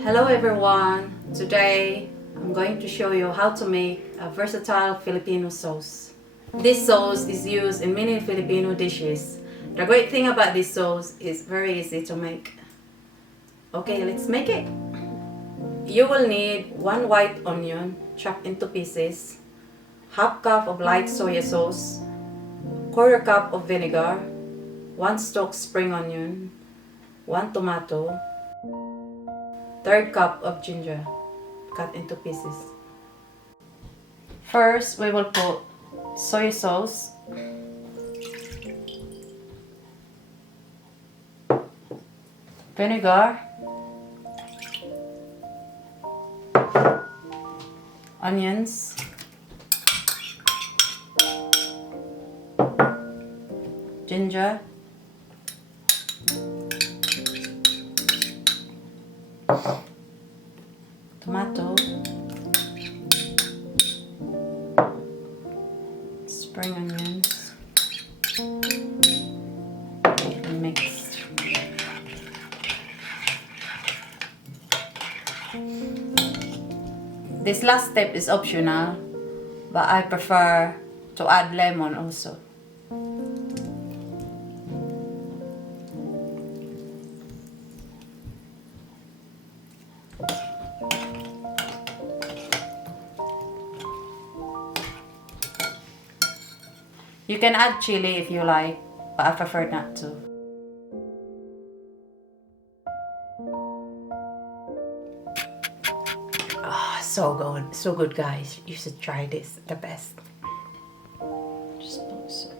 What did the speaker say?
Hello everyone! Today I'm going to show you how to make a versatile Filipino sauce. This sauce is used in many Filipino dishes. The great thing about this sauce is very easy to make. Okay, let's make it. You will need 1 white onion chopped into pieces, half cup of light soya sauce, quarter cup of vinegar, 1 stalk spring onion, 1 tomato, third cup of ginger cut into pieces. First, we will put soy sauce, vinegar, onions, ginger, tomato, spring onions, and mix. This last step is optional, but I prefer to add lemon also. You can add chili if you like, but I prefer not to. So good guys. You should try this, the best. Just put some.